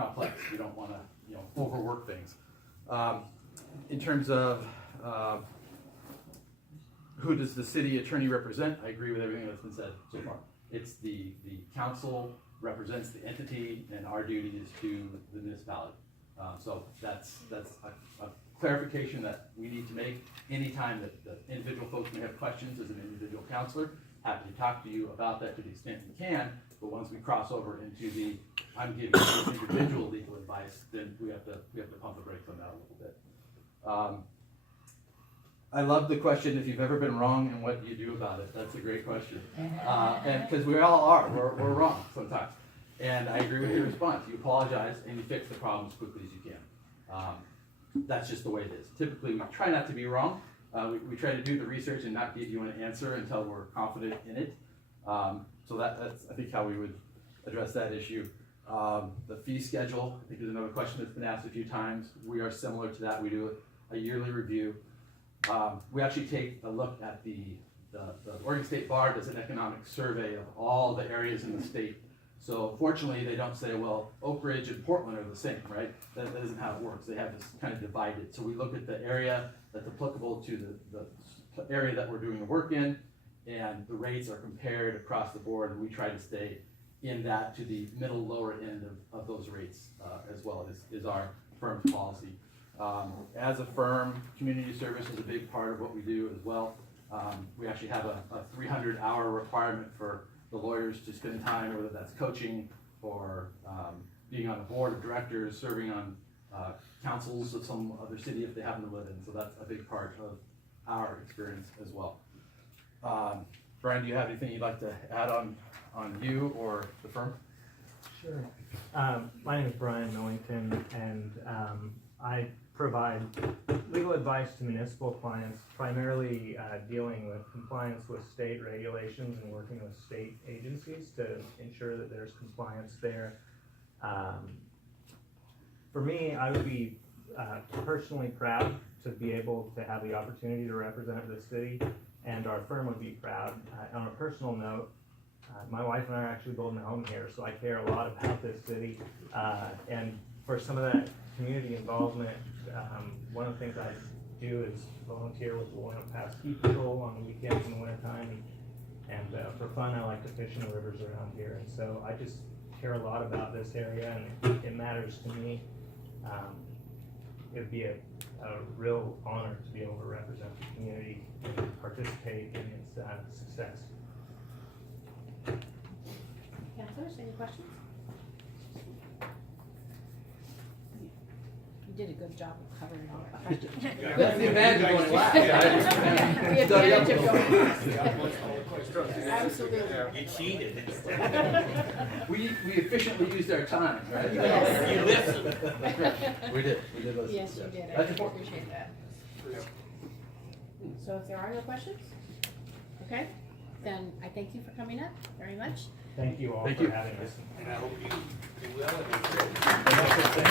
complex. You don't want to, you know, overwork things. In terms of who does the city attorney represent, I agree with everything that's been said so far. It's the council represents the entity, and our duty is to the municipality. So that's a clarification that we need to make. Anytime that the individual folks may have questions as an individual counselor, happy to talk to you about that to the extent we can. But once we cross over into the I'm giving you individual legal advice, then we have to pump the brakes on that a little bit. I love the question, if you've ever been wrong and what do you do about it? That's a great question. And because we all are, we're wrong sometimes. And I agree with your response. You apologize and you fix the problem as quickly as you can. That's just the way it is. Typically, we try not to be wrong. We try to do the research and not give you an answer until we're confident in it. So that's, I think, how we would address that issue. The fee schedule, I think, is another question that's been asked a few times. We are similar to that. We do a yearly review. We actually take a look at the Oregon State Bar does an economic survey of all the areas in the state. So fortunately, they don't say, well, Oakridge and Portland are the same, right? That isn't how it works. They have this kind of divided. So we look at the area that's applicable to the area that we're doing the work in, and the rates are compared across the board, and we try to stay in that to the middle lower end of those rates as well is our firm's policy. As a firm, community service is a big part of what we do as well. We actually have a 300-hour requirement for the lawyers to spend time, whether that's coaching or being on a board of directors, serving on councils of some other city if they happen to live in. So that's a big part of our experience as well. Brian, do you have anything you'd like to add on you or the firm? Sure. My name is Brian Millington, and I provide legal advice to municipal clients, primarily dealing with compliance with state regulations and working with state agencies to ensure that there's compliance there. For me, I would be personally proud to be able to have the opportunity to represent the city, and our firm would be proud. On a personal note, my wife and I are actually building a home here, so I care a lot about this city, and for some of that community involvement, one of the things I do is volunteer with the William Pass Ski Patrol on the weekends in the wintertime, and for fun I like to fish in the rivers around here, and so I just care a lot about this area, and it matters to me. It would be a real honor to be able to represent the community and participate in its success. Councilors, any questions? You did a good job of covering all the questions. That's the advantage of going last. The advantage of going last. Absolutely. You cheated. We efficiently used our time, right? Yes. You listened. We did listen. Yes, you did. I That's important. appreciate that. So if there are no questions, okay, then I thank you for coming up very much. Thank you all Thank for you. having us. And I hope you do well in your career.